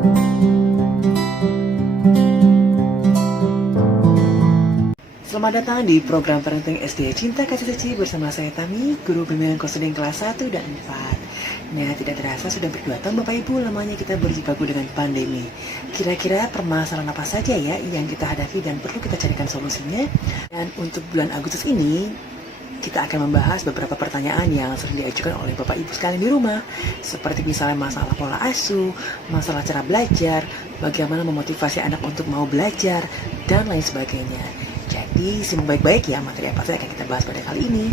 Selamat datang di program Parenting SD Cinta Kasih Suci bersama saya Tami, Guru Bimbingan Konseling kelas 1 dan 4. Nah, tidak terasa sudah berdua tahun Bapak Ibu lamanya kita berjibaku dengan pandemi. Kira-kira permasalahan apa saja ya yang kita hadapi dan perlu kita carikan solusinya? Dan untuk bulan Agustus ini, kita akan membahas beberapa pertanyaan yang sering diajukan oleh Bapak Ibu sekalian di rumah, seperti misalnya masalah pola asuh, masalah cara belajar, bagaimana memotivasi anak untuk mau belajar, dan lain sebagainya. Jadi, simak baik-baik ya materi apa saja akan kita bahas pada kali ini.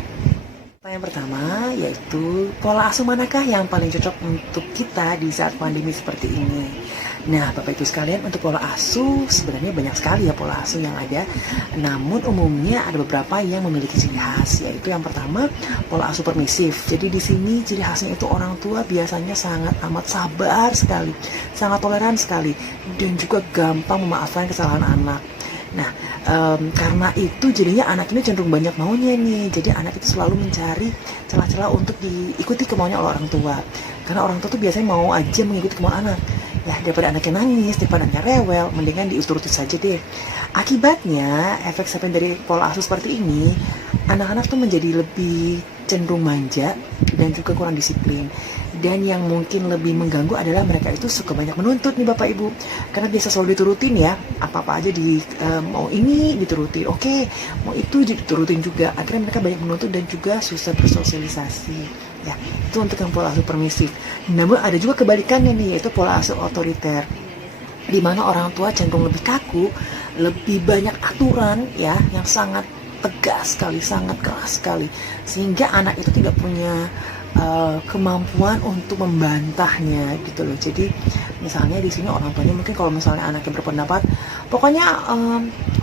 Yang pertama yaitu pola asuh manakah yang paling cocok untuk kita di saat pandemi seperti ini. Nah, Bapak Ibu sekalian, untuk pola asuh sebenarnya banyak sekali ya pola asuh yang ada. Namun umumnya ada beberapa yang memiliki ciri khas, yaitu yang pertama pola asuh permisif. Jadi di sini ciri khasnya itu orang tua biasanya sangat amat sabar sekali, sangat toleran sekali, dan juga gampang memaafkan kesalahan anak. Nah, karena itu jadinya anak ini cenderung banyak maunya nih. Jadi anak itu selalu mencari celah-celah untuk diikuti kemauannya oleh orang tua. Karena orang tua tuh biasanya mau aja mengikuti kemauan anak. Ya, daripada anaknya nangis, daripada anaknya rewel, mendingan diutur-utur saja deh. Akibatnya, efek samping dari pola asuh seperti ini, anak-anak tuh menjadi lebih cenderung manja dan juga kurang disiplin. Dan yang mungkin lebih mengganggu adalah mereka itu suka banyak menuntut nih Bapak Ibu. Karena biasa selalu diturutin ya, apa-apa aja mau ini diturutin, oke, mau itu diturutin juga. Akhirnya mereka banyak menuntut dan juga susah bersosialisasi. Ya, itu untuk yang pola asuh permisif. Namun ada juga kebalikannya nih, yaitu pola asuh otoriter, di mana orang tua cenderung lebih kaku, lebih banyak aturan ya, yang sangat tegas sekali, sangat keras sekali, sehingga anak itu tidak punya kemampuan untuk membantahnya gitu loh. Jadi misalnya di sini orang tuanya mungkin kalau misalnya anaknya berpendapat, pokoknya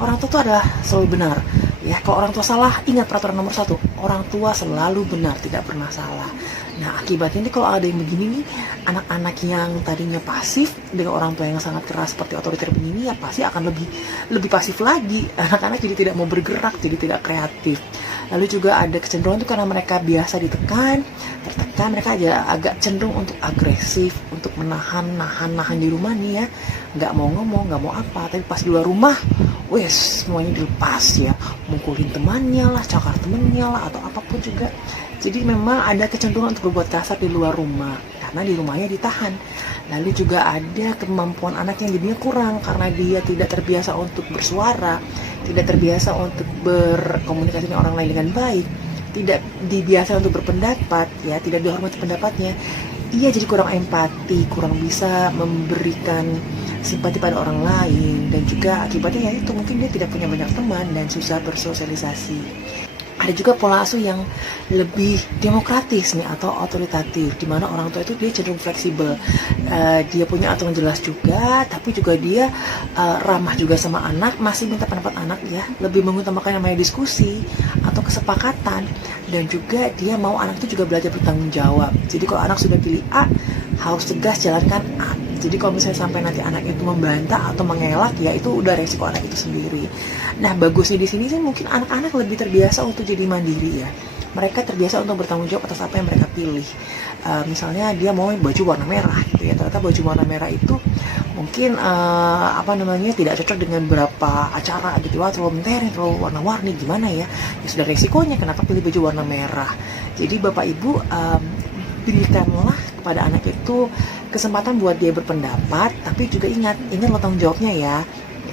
orang tua itu adalah selalu benar. Ya, kalau orang tua salah, ingat peraturan nomor 1, orang tua selalu benar, tidak pernah salah. Nah, akibatnya ini kalau ada yang begini nih, anak-anak yang tadinya pasif dengan orang tua yang sangat keras seperti otoriter begini, ya pasti akan lebih pasif lagi. Anak-anak jadi tidak mau bergerak, jadi tidak kreatif. Lalu juga ada kecenderungan itu karena mereka biasa tertekan, mereka aja agak cenderung untuk agresif, untuk nahan di rumah nih ya, nggak mau ngomong, nggak mau apa, tapi pas di luar rumah, wes semuanya dilepas ya, mukulin temannya lah, cakar temennya lah, atau apapun juga. Jadi memang ada kecenderungan untuk berbuat kasar di luar rumah, karena di rumahnya ditahan. Lalu juga ada kemampuan anak yang jadinya kurang, karena dia tidak terbiasa untuk bersuara, tidak terbiasa untuk berkomunikasi dengan orang lain dengan baik, tidak dibiasa untuk berpendapat, ya, tidak dihormati pendapatnya. Ia jadi kurang empati, kurang bisa memberikan simpati pada orang lain, dan juga akibatnya ya itu mungkin dia tidak punya banyak teman dan susah bersosialisasi. Ada juga pola asuh yang lebih demokratis nih atau otoritatif, di mana orang tua itu dia cenderung fleksibel, dia punya aturan jelas juga, tapi juga dia ramah juga sama anak, masih minta pendapat anak ya, lebih mengutamakan yang namanya diskusi atau kesepakatan, dan juga dia mau anak itu juga belajar bertanggung jawab. Jadi kalau anak sudah pilih A, harus tegas jalankan A. Jadi kalau misalnya sampai nanti anak itu membantah atau mengelak, ya itu udah resiko anak itu sendiri. Nah, bagusnya di sini sih mungkin anak-anak lebih terbiasa untuk jadi mandiri ya. Mereka terbiasa untuk bertanggung jawab atas apa yang mereka pilih. Misalnya dia mau baju warna merah gitu ya. Ternyata baju warna merah itu mungkin tidak cocok dengan beberapa acara gitu. Wah, terlalu mentereng, terlalu warna-warni, gimana ya? Ya sudah resikonya, kenapa pilih baju warna merah? Jadi Bapak Ibu, berikanlah kepada anak itu kesempatan buat dia berpendapat, tapi juga ingat lo tanggung jawabnya ya.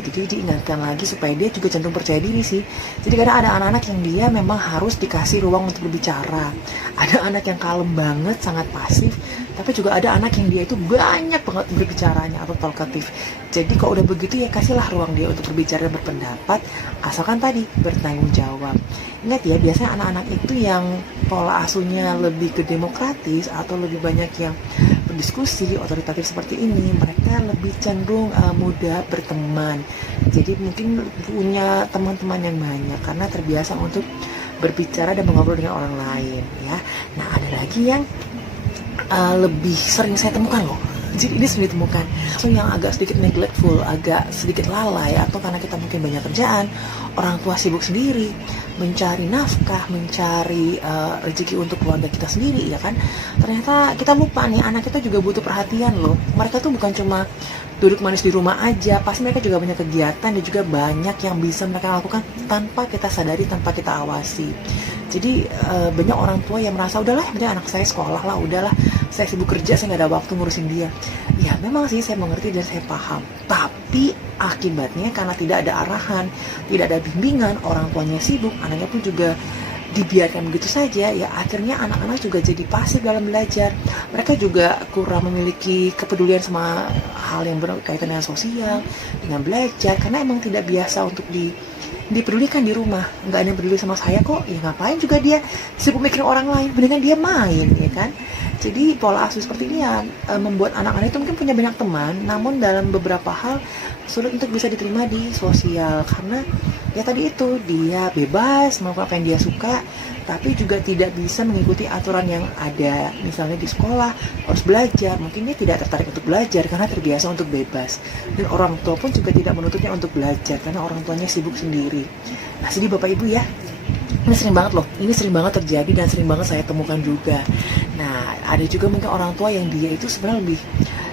Jadi diingatkan lagi supaya dia juga cenderung percaya diri sih. Jadi kadang ada anak-anak yang dia memang harus dikasih ruang untuk berbicara. Ada anak yang kalem banget, sangat pasif, tapi juga ada anak yang dia itu banyak banget berbicaranya atau talkatif. Jadi kalau udah begitu ya kasihlah ruang dia untuk berbicara dan berpendapat, asalkan tadi bertanggung jawab. Ingat ya, biasanya anak-anak itu yang pola asuhnya lebih ke demokratis atau lebih banyak yang berdiskusi, otoritatif seperti ini, mereka lebih cenderung mudah berteman. Jadi mungkin punya teman-teman yang banyak karena terbiasa untuk berbicara dan mengobrol dengan orang lain ya. Nah, ada lagi yang lebih sering saya temukan loh. Jadi ini sulit ditemukan. So yang agak sedikit neglectful, agak sedikit lalai, atau karena kita mungkin banyak kerjaan, orang tua sibuk sendiri, mencari nafkah, mencari rezeki untuk keluarga kita sendiri, ya kan? Ternyata kita lupa nih, anak kita juga butuh perhatian loh. Mereka tuh bukan cuma duduk manis di rumah aja, pasti mereka juga banyak kegiatan dan juga banyak yang bisa mereka lakukan tanpa kita sadari, tanpa kita awasi. Jadi banyak orang tua yang merasa udahlah, anak saya sekolah lah, udahlah saya sibuk kerja, saya nggak ada waktu ngurusin dia. Ya memang sih saya mengerti dan saya paham, tapi akibatnya karena tidak ada arahan, tidak ada bimbingan, orang tuanya sibuk, anaknya pun juga dibiarkan begitu saja, ya akhirnya anak-anak juga jadi pasif dalam belajar. Mereka juga kurang memiliki kepedulian sama hal yang berkaitan dengan sosial, dengan belajar, karena emang tidak biasa untuk dipedulikan di rumah. Nggak ada yang peduli sama saya kok, ya ngapain juga dia sibuk mikirin orang lain, mendingan dia main, ya kan. Jadi pola asuh seperti ini ya membuat anak-anak itu mungkin punya banyak teman, namun dalam beberapa hal sulit untuk bisa diterima di sosial, karena ya tadi itu, dia bebas melakukan apa yang dia suka, tapi juga tidak bisa mengikuti aturan yang ada. Misalnya di sekolah harus belajar, mungkin dia tidak tertarik untuk belajar karena terbiasa untuk bebas, dan orang tua pun juga tidak menuntutnya untuk belajar karena orang tuanya sibuk sendiri. Nah jadi Bapak Ibu ya, ini sering banget loh, ini sering banget terjadi dan sering banget saya temukan juga. Nah ada juga mungkin orang tua yang dia itu sebenarnya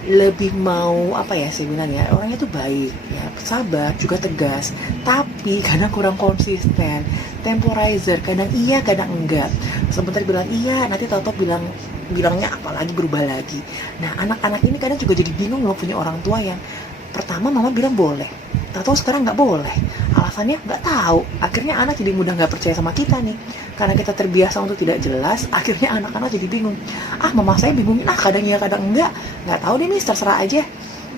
lebih mau apa ya, saya bilang ya, orangnya tuh baik ya, sabar juga tegas, tapi kadang kurang konsisten, temporizer, kadang iya kadang enggak, sebentar bilang iya, nanti tahu-tahu bilangnya apalagi berubah lagi. Nah anak-anak ini kadang juga jadi bingung loh, punya orang tua yang pertama mama bilang boleh, tahu sekarang nggak boleh, alasannya nggak tahu. Akhirnya anak jadi mudah nggak percaya sama kita nih, karena kita terbiasa untuk tidak jelas. Akhirnya anak-anak jadi bingung, mama saya bingungin, kadang iya kadang enggak tahu deh miss, terserah aja.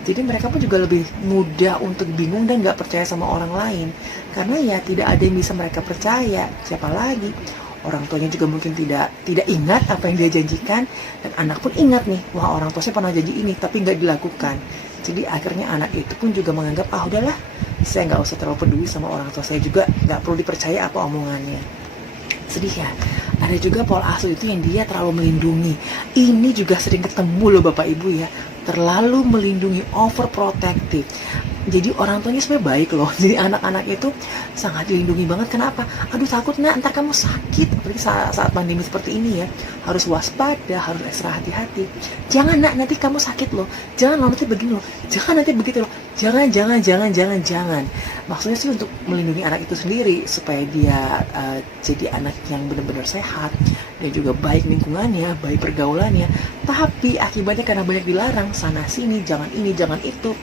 Jadi mereka pun juga lebih mudah untuk bingung dan nggak percaya sama orang lain, karena ya tidak ada yang bisa mereka percaya. Siapa lagi? Orang tuanya juga mungkin tidak ingat apa yang dia janjikan, dan anak pun ingat nih, wah orang tua saya pernah janji ini tapi nggak dilakukan. Jadi akhirnya anak itu pun juga menganggap, udahlah, saya nggak usah terlalu peduli sama orang tua saya juga, nggak perlu dipercaya apa omongannya. Sedih ya. Ada juga pola asuh itu yang dia terlalu melindungi. Ini juga sering ketemu loh Bapak Ibu ya, terlalu melindungi, overprotective. Jadi orang tuanya sebenarnya baik loh. Jadi anak-anak itu sangat dilindungi banget. Kenapa? Aduh takut nak, ntar kamu sakit. Apalagi saat pandemi seperti ini ya, harus waspada, harus ekstra hati-hati. Jangan nak, nanti kamu sakit loh. Jangan nanti begini loh. Jangan nanti begitu loh. Jangan. Maksudnya sih untuk melindungi anak itu sendiri, supaya dia jadi anak yang benar-benar sehat dan juga baik lingkungannya, baik pergaulannya. Tapi akibatnya karena banyak dilarang sana sini, jangan ini, jangan itu,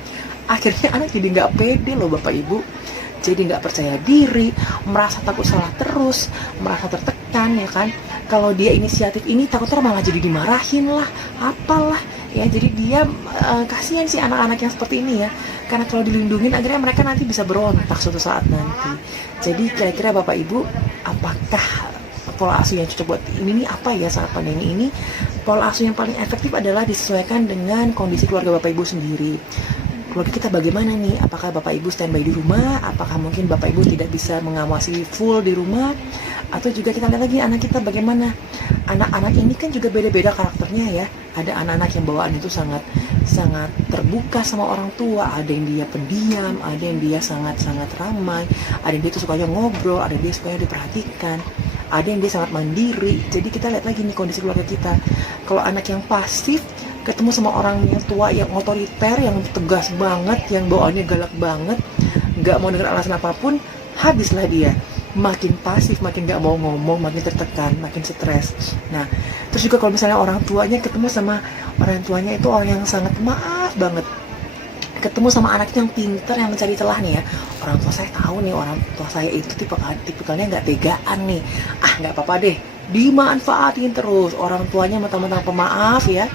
akhirnya anak jadi nggak pede loh Bapak Ibu. Jadi nggak percaya diri, merasa takut salah terus, merasa tertekan ya kan. Kalau dia inisiatif ini takutnya malah jadi dimarahin lah, apalah ya. Jadi dia kasihan sih anak-anak yang seperti ini ya, karena kalau dilindungin akhirnya mereka nanti bisa berontak suatu saat nanti. Jadi kira-kira Bapak Ibu, apakah pola asuh yang cocok buat ini nih apa ya saat pandemi ini? Pola asuh yang paling efektif adalah disesuaikan dengan kondisi keluarga Bapak Ibu sendiri. Keluarga kita bagaimana nih? Apakah Bapak Ibu standby di rumah? Apakah mungkin Bapak Ibu tidak bisa mengawasi full di rumah? Atau juga kita lihat lagi anak kita bagaimana? Anak-anak ini kan juga beda-beda karakternya ya. Ada anak-anak yang bawaan itu sangat terbuka sama orang tua, ada yang dia pendiam, ada yang dia sangat ramai, ada yang dia tuh sukanya ngobrol, ada yang dia sukanya diperhatikan, ada yang dia sangat mandiri. Jadi kita lihat lagi nih kondisi keluarga kita. Kalau anak yang pasif ketemu sama orang yang tua, yang otoriter, yang tegas banget, yang bawaannya galak banget, nggak mau dengar alasan apapun, habislah dia. Makin pasif, makin nggak mau ngomong, makin tertekan, makin stres. Nah, terus juga kalau misalnya orang tuanya ketemu sama orang tuanya itu orang yang sangat maaf banget, ketemu sama anak yang pintar, yang mencari celah nih ya. Orang tua saya tahu nih, orang tua saya itu tipikalnya nggak tegaan nih. Nggak apa-apa deh, dimanfaatin terus. Orang tuanya mentang-mentang pemaaf ya,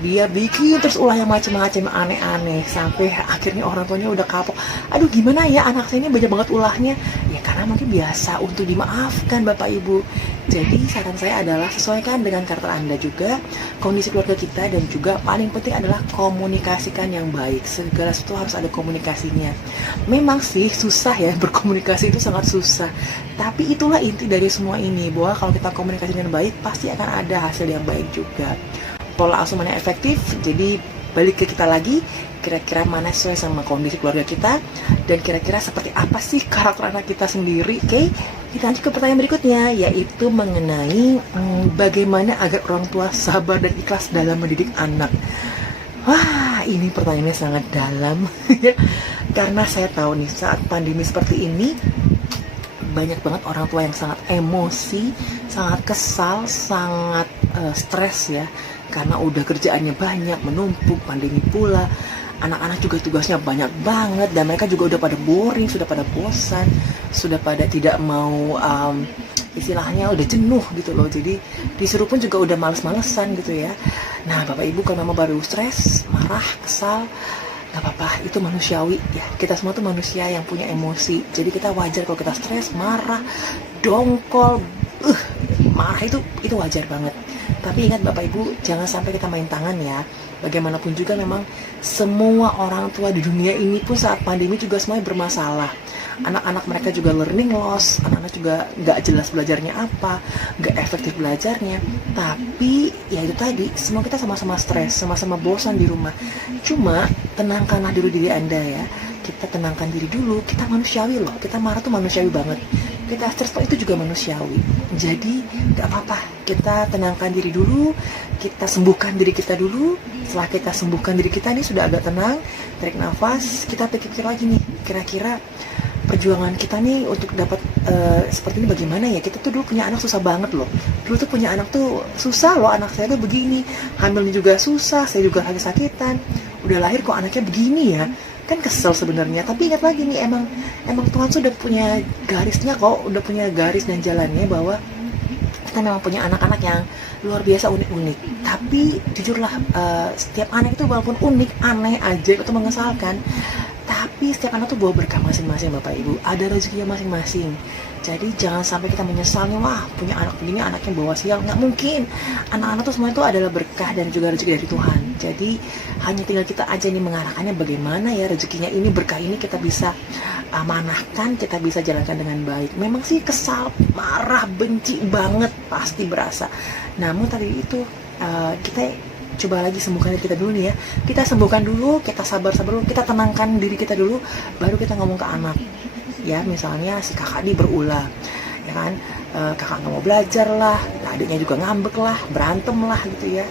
dia bikin terus ulah yang macam-macam aneh-aneh, sampai akhirnya orang tuanya udah kapok. Aduh gimana ya, anak saya ini banyak banget ulahnya. Ya karena mungkin biasa untuk dimaafkan Bapak Ibu. Jadi saran saya adalah sesuaikan dengan karakter Anda juga, kondisi keluarga kita, dan juga paling penting adalah komunikasikan yang baik. Segala sesuatu harus ada komunikasinya. Memang sih susah ya, berkomunikasi itu sangat susah. Tapi itulah inti dari semua ini, bahwa kalau kita komunikasi dengan baik, pasti akan ada hasil yang baik juga. Pola asuh mana efektif? Jadi balik ke kita lagi, kira-kira mana sesuai sama kondisi keluarga kita, dan kira-kira seperti apa sih karakter anak kita sendiri. Oke, kita lanjut ke pertanyaan berikutnya, yaitu mengenai bagaimana agar orang tua sabar dan ikhlas dalam mendidik anak. Wah, ini pertanyaannya sangat dalam. Karena saya tahu nih, saat pandemi seperti ini, banyak banget orang tua yang sangat emosi, sangat kesal, sangat stres ya. Karena udah kerjaannya banyak, menumpuk, pandemi pula. Anak-anak juga tugasnya banyak banget, dan mereka juga udah pada boring, sudah pada bosan, sudah pada tidak mau, istilahnya udah jenuh gitu loh. Jadi disuruh pun juga udah males-malesan gitu ya. Nah, Bapak Ibu kalau memang baru stres, marah, kesal, gak apa-apa, itu manusiawi ya. Kita semua tuh manusia yang punya emosi. Jadi kita wajar kalau kita stres, marah, dongkol, marah itu wajar banget. Tapi ingat Bapak Ibu, jangan sampai kita main tangan ya. Bagaimanapun juga memang semua orang tua di dunia ini pun saat pandemi juga semuanya bermasalah. Anak-anak mereka juga learning loss, anak-anak juga nggak jelas belajarnya apa, nggak efektif belajarnya. Tapi ya itu tadi, semua kita sama-sama stres, sama-sama bosan di rumah. Cuma tenangkanlah dulu diri Anda ya. Kita tenangkan diri dulu, kita manusiawi loh. Kita marah tuh manusiawi banget. Kita stres itu juga manusiawi. Jadi gak apa-apa, kita tenangkan diri dulu, kita sembuhkan diri kita dulu. Setelah kita sembuhkan diri kita nih sudah agak tenang, tarik nafas, kita pikir-pikir lagi nih, kira-kira perjuangan kita nih untuk dapat seperti ini bagaimana ya. Kita tuh dulu punya anak susah banget loh. Dulu tuh punya anak tuh susah loh, anak saya tuh begini, hamilnya juga susah, saya juga sakit-sakitan. Udah lahir kok anaknya begini ya. Kan kesel sebenarnya, tapi ingat lagi nih, emang Tuhan sudah punya garisnya kok, udah punya garis dan jalannya bahwa kita memang punya anak-anak yang luar biasa unik-unik. Tapi jujurlah, setiap anak itu walaupun unik, aneh, ajaib atau mengesalkan, tapi setiap anak tuh bawa berkah masing-masing Bapak Ibu, ada rezekinya masing-masing. Jadi jangan sampai kita menyesal nih, wah punya anak begini anaknya bawa sial. Nggak mungkin, anak-anak tuh semua itu adalah berkah dan juga rezeki dari Tuhan. Jadi hanya tinggal kita aja nih mengarahkannya bagaimana ya rezekinya ini, berkah ini kita bisa amanahkan, kita bisa jalankan dengan baik. Memang sih kesal, marah, benci banget pasti berasa. Namun tadi itu kita coba lagi sembuhkan diri kita dulu nih ya. Kita sembuhkan dulu, kita sabar dulu, kita tenangkan diri kita dulu, baru kita ngomong ke anak. Ya misalnya si kakak ini berulah, ya kan, kakak nggak mau belajar lah, adiknya juga ngambek lah, berantem lah gitu ya.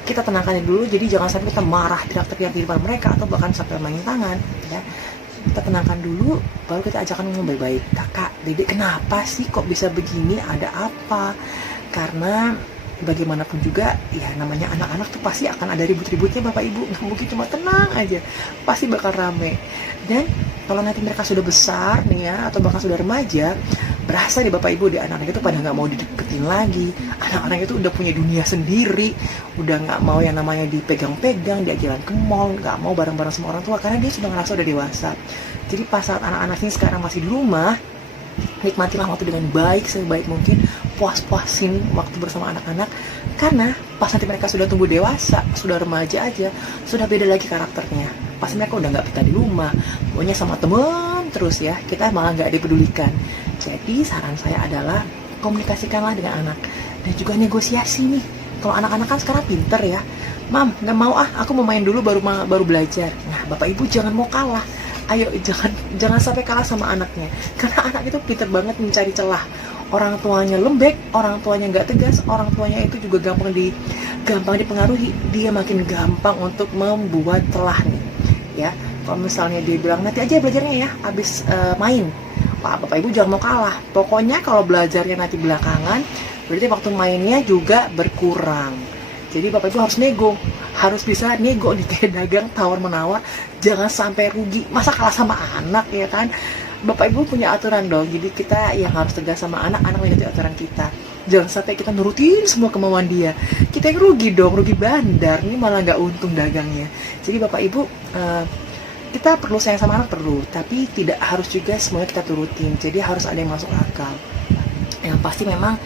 Kita tenangkan dulu, jadi jangan sampai kita marah, teriak-teriak di depan mereka, atau bahkan sampai main tangan ya. Kita tenangkan dulu, baru kita ajakkan ngomong baik-baik. Kakak, dedek kenapa sih kok bisa begini, ada apa? Karena bagaimanapun juga ya namanya anak-anak tuh pasti akan ada ribut-ributnya Bapak Ibu, nggak mungkin cuma tenang aja, pasti bakal rame. Dan kalau nanti mereka sudah besar nih ya, atau bahkan sudah remaja, berasa nih Bapak Ibu, di anak-anak itu pada nggak mau dideketin lagi. Anak-anak itu udah punya dunia sendiri, udah nggak mau yang namanya dipegang-pegang, diajaran ke mall, nggak mau bareng-bareng sama orang tua, karena dia sudah ngerasa udah dewasa. Jadi pas saat anak-anak ini sekarang masih di rumah, nikmatilah waktu dengan baik, sebaik mungkin, puas-puasin waktu bersama anak-anak. Karena pas nanti mereka sudah tumbuh dewasa, sudah remaja aja, sudah beda lagi karakternya. Pas mereka udah nggak betah di rumah, maunya sama temen terus ya, kita malah nggak dipedulikan. Jadi saran saya adalah komunikasikanlah dengan anak, dan juga negosiasi nih. Kalau anak-anak kan sekarang pinter ya, mam nggak mau aku mau main dulu baru belajar. Nah Bapak Ibu jangan mau kalah. Ayo jangan sampai kalah sama anaknya, karena anak itu pintar banget mencari celah. Orang tuanya lembek, orang tuanya nggak tegas, orang tuanya itu juga gampang dipengaruhi. Dia makin gampang untuk membuat celah nih, ya. Kalau misalnya dia bilang nanti aja belajarnya ya, abis main, Bapak Ibu jangan mau kalah. Pokoknya kalau belajarnya nanti belakangan, berarti waktu mainnya juga berkurang. Jadi Bapak Ibu harus bisa nego nih, kayak dagang tawar-menawar, jangan sampai rugi. Masa kalah sama anak ya kan? Bapak Ibu punya aturan dong, jadi kita yang harus tegas sama anak mengikuti aturan kita. Jangan sampai kita nurutin semua kemauan dia, kita yang rugi dong, rugi bandar, ini malah nggak untung dagangnya. Jadi Bapak Ibu, kita perlu sayang sama anak perlu, tapi tidak harus juga semuanya kita turutin, jadi harus ada yang masuk akal. Yang pasti memang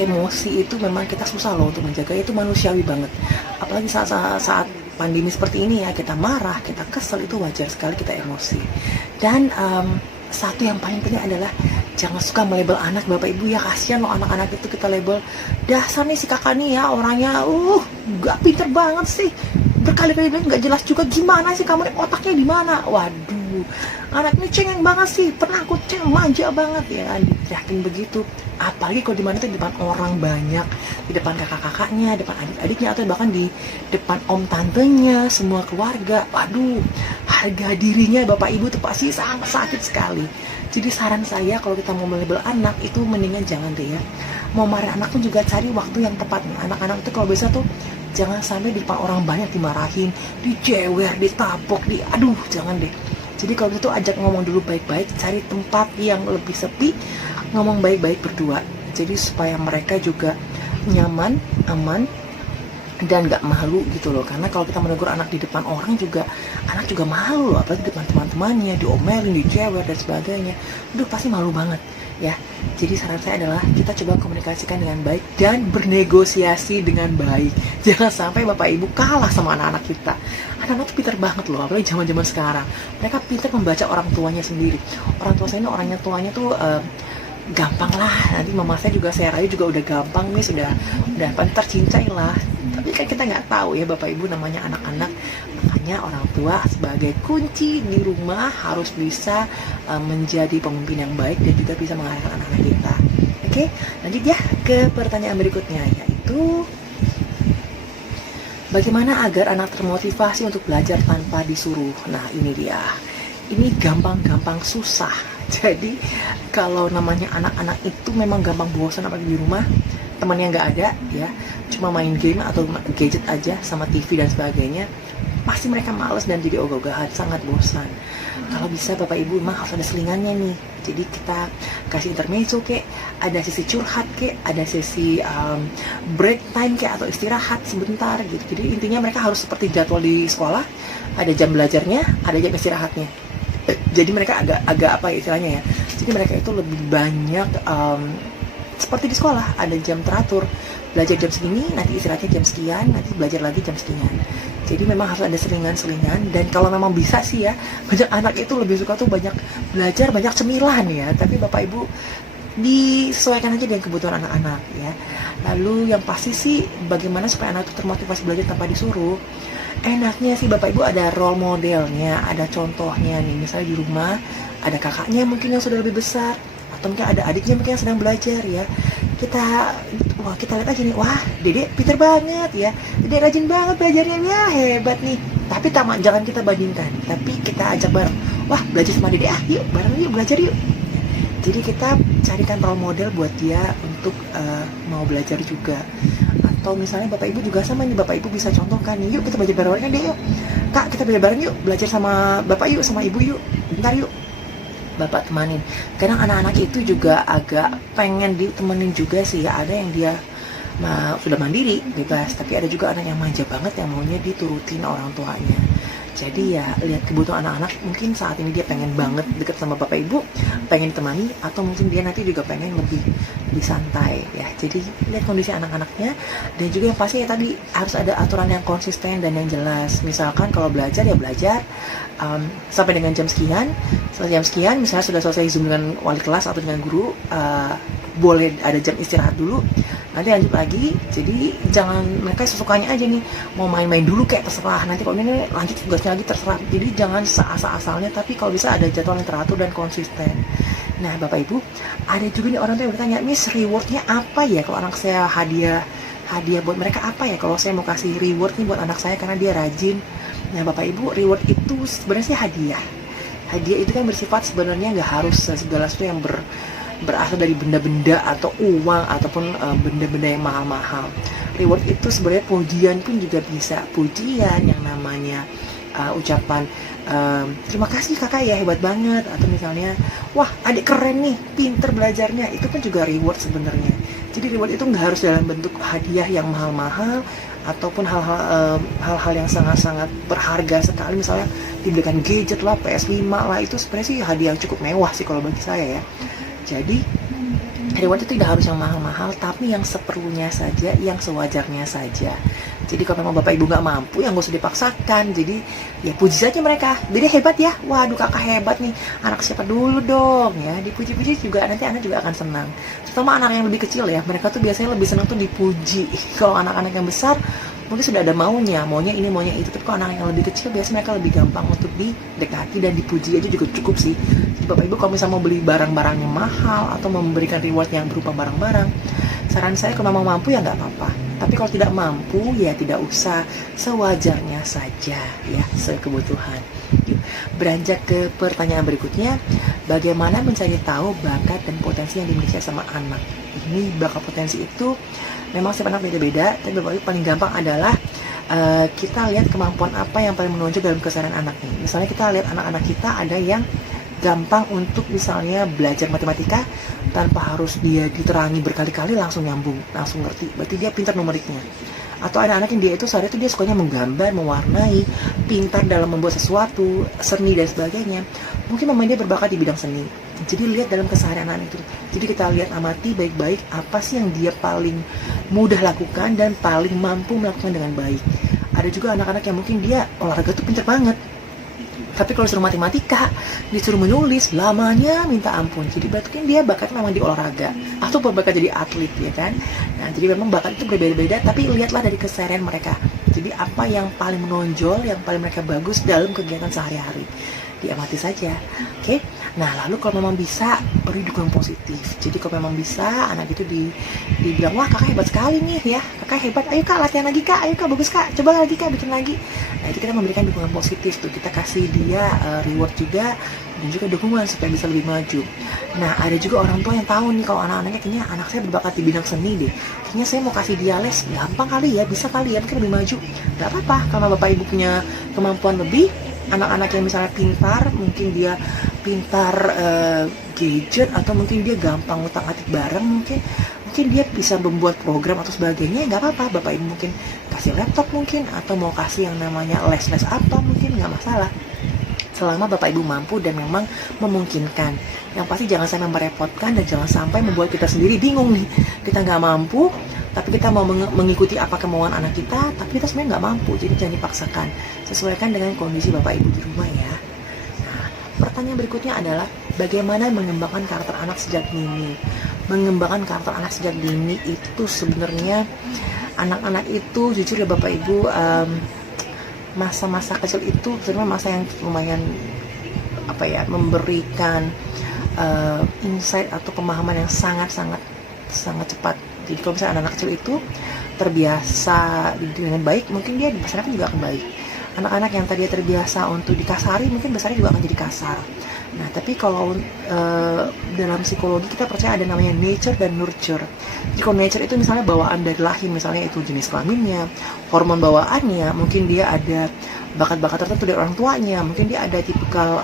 emosi itu memang kita susah loh untuk menjaga, itu manusiawi banget. Apalagi saat pandemi seperti ini ya, kita marah, kita kesel, itu wajar sekali kita emosi. Dan satu yang paling penting adalah jangan suka melabel anak Bapak Ibu ya, kasihan loh anak-anak itu kita label, dasar nih si kakak nih ya orangnya gak pinter banget sih, berkali-kali bilang nggak jelas juga, gimana sih kamu nih, otaknya di mana? Waduh, anaknya cengeng banget sih, penakut, manja banget ya, diteriakin begitu. Apalagi kalau di mana tuh di depan orang banyak, di depan kakak-kakaknya, depan adik-adiknya, atau bahkan di depan om tantenya, semua keluarga. Waduh, harga dirinya bapak ibu tuh pasti sangat sakit sekali. Jadi saran saya kalau kita mau melabel anak itu mendingan jangan deh ya. Mau marah anak pun juga cari waktu yang tepat. Anak-anak itu kalau bisa tuh jangan sampai di depan orang banyak dimarahin, dijewer, ditapok, aduh jangan deh. Jadi kalau gitu ajak ngomong dulu baik-baik, cari tempat yang lebih sepi, ngomong baik-baik berdua. Jadi supaya mereka juga nyaman, aman, dan gak malu gitu loh. Karena kalau kita menegur anak di depan orang juga, anak juga malu loh, apalagi di depan teman-temannya, diomelin, dijewer dan sebagainya. Aduh pasti malu banget ya. Jadi saran saya adalah kita coba komunikasikan dengan baik dan bernegosiasi dengan baik. Jangan sampai bapak ibu kalah sama anak-anak kita. Anak-anak tuh pintar banget loh, apalagi zaman-zaman sekarang. Mereka pintar membaca orang tuanya sendiri. Orang tua saya ini orangnya tuanya tuh gampang lah. Nanti mama saya juga, saya rayu juga udah gampang nih, sudah pintar cincai lah. Tapi kan kita nggak tahu ya bapak ibu namanya anak-anak. Makanya orang tua sebagai kunci di rumah harus bisa menjadi pemimpin yang baik dan juga bisa mengarahkan anak-anak kita. Oke, lanjut ya ke pertanyaan berikutnya, yaitu bagaimana agar anak termotivasi untuk belajar tanpa disuruh. Nah ini dia, ini gampang-gampang susah. Jadi kalau namanya anak-anak itu memang gampang bosan apalagi di rumah, temannya nggak ada ya, cuma main game atau gadget aja sama TV dan sebagainya, pasti mereka males dan jadi ogah-ogahan, sangat bosan. Kalau bisa bapak ibu memang harus ada selingannya nih. Jadi kita kasih intermezzo kek, ada sesi curhat kek, ada sesi break time kek atau istirahat sebentar gitu. Jadi intinya mereka harus seperti jadwal di sekolah, ada jam belajarnya, ada jam istirahatnya. Jadi mereka agak apa istilahnya ya, jadi mereka itu lebih banyak seperti di sekolah, ada jam teratur, belajar jam segini, nanti istirahatnya jam sekian, nanti belajar lagi jam sekian. Jadi memang harus ada selingan-selingan. Dan kalau memang bisa sih ya, banyak anak itu lebih suka tuh banyak belajar, banyak cemilan ya. Tapi bapak ibu disesuaikan aja dengan kebutuhan anak-anak ya. Lalu yang pasti sih bagaimana supaya anak itu termotivasi belajar tanpa disuruh. Enaknya sih bapak ibu ada role modelnya, ada contohnya nih. Misalnya di rumah ada kakaknya mungkin yang sudah lebih besar, atau mungkin ada adiknya mungkin yang sedang belajar ya. Kita lihat aja nih, wah dedek pinter banget ya, dedek rajin banget belajarnya, ya hebat nih. Tapi jangan kita bandingkan, tapi kita ajak bareng, wah belajar sama dedek yuk bareng yuk belajar yuk. Jadi kita carikan role model buat dia untuk mau belajar juga. Atau misalnya bapak ibu juga sama nih, bapak ibu bisa contohkan nih, yuk kita belajar bareng deh yuk kak, kita belajar bareng yuk, belajar sama bapak yuk, sama ibu yuk, bentar yuk bapak temanin. Kadang anak-anak itu juga agak pengen ditemenin juga sih ya. Ada yang dia sudah mandiri, bebas, tapi ada juga anak yang manja banget yang maunya diturutin orang tuanya. Jadi ya lihat kebutuhan anak-anak, mungkin saat ini dia pengen banget deket sama bapak ibu, pengen ditemani, atau mungkin dia nanti juga pengen lebih santai ya. Jadi lihat kondisi anak-anaknya, dan juga yang pasti ya tadi harus ada aturan yang konsisten dan yang jelas. Misalkan kalau belajar ya belajar sampai dengan jam sekian, setelah jam sekian misalnya sudah selesai Zoom dengan wali kelas atau dengan guru, boleh ada jam istirahat dulu, nanti lanjut lagi. Jadi jangan mereka sesukanya aja nih, mau main-main dulu kayak terserah, nanti kalau ini lanjut tugasnya lagi terserah. Jadi jangan seasal-asalnya, tapi kalau bisa ada jadwal yang teratur dan konsisten. Nah bapak ibu, ada juga nih orang tua yang bertanya, Miss rewardnya apa ya kalau anak saya hadiah buat mereka apa ya kalau saya mau kasih reward nih buat anak saya karena dia rajin. Nah bapak ibu, reward itu sebenarnya sih hadiah itu kan bersifat sebenarnya nggak harus segala sesuatu yang berasal dari benda-benda atau uang ataupun benda-benda yang mahal-mahal. Reward itu sebenarnya pujian pun juga bisa, pujian yang namanya ucapan terima kasih kakak ya hebat banget, atau misalnya wah adik keren nih pinter belajarnya, itu kan juga reward sebenarnya. Jadi reward itu nggak harus dalam bentuk hadiah yang mahal-mahal ataupun hal-hal yang sangat-sangat berharga sekali, misalnya dibelikan gadget lah, PS5 lah, itu sebenarnya sih hadiah yang cukup mewah sih kalau bagi saya ya. Jadi reward itu tidak harus yang mahal-mahal, tapi yang seperlunya saja, yang sewajarnya saja. Jadi kalau memang bapak ibu nggak mampu, yang nggak usah dipaksakan. Jadi ya puji saja mereka, dia hebat ya, waduh kakak hebat nih, anak siapa dulu dong ya, dipuji-puji juga nanti anak juga akan senang. Terutama anak yang lebih kecil ya, mereka tuh biasanya lebih senang tuh dipuji. Kalau anak-anak yang besar mungkin sudah ada maunya ini maunya itu. Tapi kalau anak yang lebih kecil biasanya mereka lebih gampang untuk didekati dan dipuji aja juga cukup sih. Jadi Bapak Ibu kalau misalnya mau beli barang-barang yang mahal atau memberikan reward yang berupa barang-barang, saran saya kalau memang mampu ya nggak apa-apa. Tapi kalau tidak mampu ya tidak usah, sewajarnya saja ya, sekebutuhan. Beranjak ke pertanyaan berikutnya, bagaimana mencari tahu bakat dan potensi yang dimiliki sama anak? Ini bakat potensi itu memang setiap anak beda-beda, tapi Bapak Ibu paling gampang adalah kita lihat kemampuan apa yang paling menonjol dalam keseharian anak nih. Misalnya kita lihat anak-anak kita ada yang gampang untuk misalnya belajar matematika tanpa harus dia diterangi berkali-kali langsung nyambung, langsung ngerti. Berarti dia pintar numeriknya. Atau ada anak yang dia itu sehari itu dia sukanya menggambar, mewarnai, pintar dalam membuat sesuatu, seni dan sebagainya. Mungkin memang dia berbakat di bidang seni. Jadi lihat dalam keseharian anak itu. Jadi kita lihat, amati baik-baik apa sih yang dia paling mudah lakukan dan paling mampu melakukan dengan baik. Ada juga anak-anak yang mungkin dia olahraga tuh pintar banget, tapi kalau disuruh matematika, disuruh menulis, lamanya minta ampun. Jadi berarti kan dia bakatnya memang di olahraga atau berbakat jadi atlet ya kan. Nah jadi memang bakat itu berbeda-beda, tapi lihatlah dari keseharian mereka. Jadi apa yang paling menonjol, yang paling mereka bagus dalam kegiatan sehari-hari, diamati saja. Oke. Nah lalu kalau memang bisa, beri dukungan positif. Jadi kalau memang bisa, anak itu dibilang, wah kakak hebat sekali nih ya, kakak hebat, ayo kak latihan lagi kak, ayo kak bagus kak, coba lagi kak, bikin lagi. Nah itu kita memberikan dukungan positif tuh, kita kasih dia reward juga dan juga dukungan supaya bisa lebih maju. Nah ada juga orang tua yang tahu nih kalau anak-anaknya kayaknya anak saya berbakat di bidang seni deh, kayaknya saya mau kasih dia les, gampang kali ya, bisa kali ya, mungkin lebih maju. Gak apa-apa, karena bapak ibu punya kemampuan lebih. Anak-anak yang misalnya pintar, mungkin dia pintar gadget, atau mungkin dia gampang ngutak-ngatik barang, mungkin dia bisa membuat program atau sebagainya, nggak apa-apa, bapak ibu mungkin kasih laptop mungkin, atau mau kasih yang namanya les-les apa, mungkin nggak masalah, selama bapak ibu mampu dan memang memungkinkan. Yang pasti jangan sampai merepotkan dan jangan sampai membuat kita sendiri bingung nih, kita nggak mampu tapi kita mau mengikuti apa kemauan anak kita, tapi kita sebenarnya nggak mampu. Jadi jangan dipaksakan, sesuaikan dengan kondisi bapak ibu di rumah ya. Nah, pertanyaan berikutnya adalah bagaimana mengembangkan karakter anak sejak dini. Mengembangkan karakter anak sejak dini itu sebenarnya, anak-anak itu jujur ya bapak ibu, masa-masa kecil itu sebenarnya masa yang lumayan memberikan insight atau pemahaman yang sangat cepat. Jadi kalau misalnya anak-anak kecil itu terbiasa dengan baik, mungkin dia dibesarkan juga akan baik. Anak-anak yang tadinya terbiasa untuk dikasari, mungkin besarnya juga akan jadi kasar. Nah, tapi kalau dalam psikologi kita percaya ada namanya nature dan nurture. Jadi kalau nature itu misalnya bawaan dari lahir, misalnya itu jenis kelaminnya, hormon bawaannya, mungkin dia ada bakat-bakat tertentu dari orang tuanya, mungkin dia ada tipikal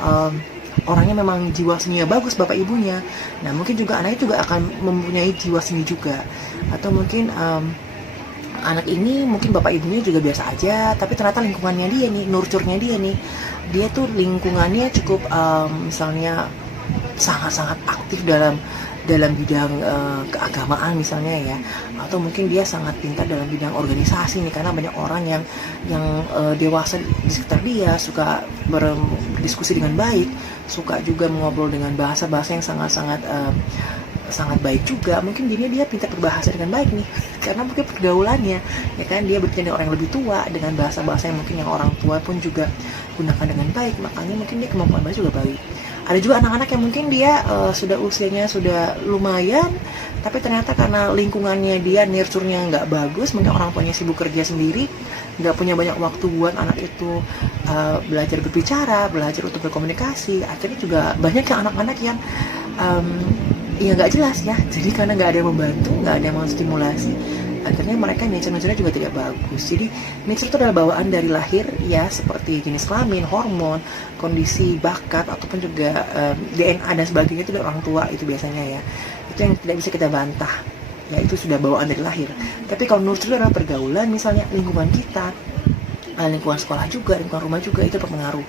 orangnya memang jiwa seninya bagus, bapak ibunya. Nah mungkin juga anaknya juga akan mempunyai jiwa seni juga. Atau mungkin anak ini mungkin bapak ibunya juga biasa aja, tapi ternyata lingkungannya dia nih, nurture-nya dia tuh lingkungannya cukup misalnya sangat-sangat aktif dalam bidang keagamaan misalnya ya, atau mungkin dia sangat pintar dalam bidang organisasi nih, karena banyak orang yang dewasa di sekitar dia suka berdiskusi dengan baik, suka juga mengobrol dengan bahasa-bahasa yang sangat baik juga. Mungkin dia pintar berbahasa dengan baik nih karena mungkin pergaulannya ya kan, dia berbicara dengan orang yang lebih tua dengan bahasa-bahasa yang mungkin yang orang tua pun juga gunakan dengan baik, makanya mungkin dia kemampuan bahasa juga baik. Ada juga anak-anak yang mungkin dia sudah usianya sudah lumayan, tapi ternyata karena lingkungannya dia nurture-nya nggak bagus, mungkin orang tuanya sibuk kerja sendiri, nggak punya banyak waktu buat anak itu belajar berbicara, belajar untuk berkomunikasi. Akhirnya juga banyak yang anak-anak yang ya nggak jelas ya, jadi karena nggak ada yang membantu, nggak ada yang menstimulasi, akhirnya mereka nature-nya juga tidak bagus. Jadi nature itu adalah bawaan dari lahir ya, seperti jenis kelamin, hormon, kondisi bakat, ataupun juga DNA dan sebagainya itu dari orang tua itu biasanya ya. Itu yang tidak bisa kita bantah ya, itu sudah bawaan dari lahir. Tapi kalau nurture adalah pergaulan, misalnya lingkungan kita, lingkungan sekolah juga, lingkungan rumah juga, itu berpengaruh.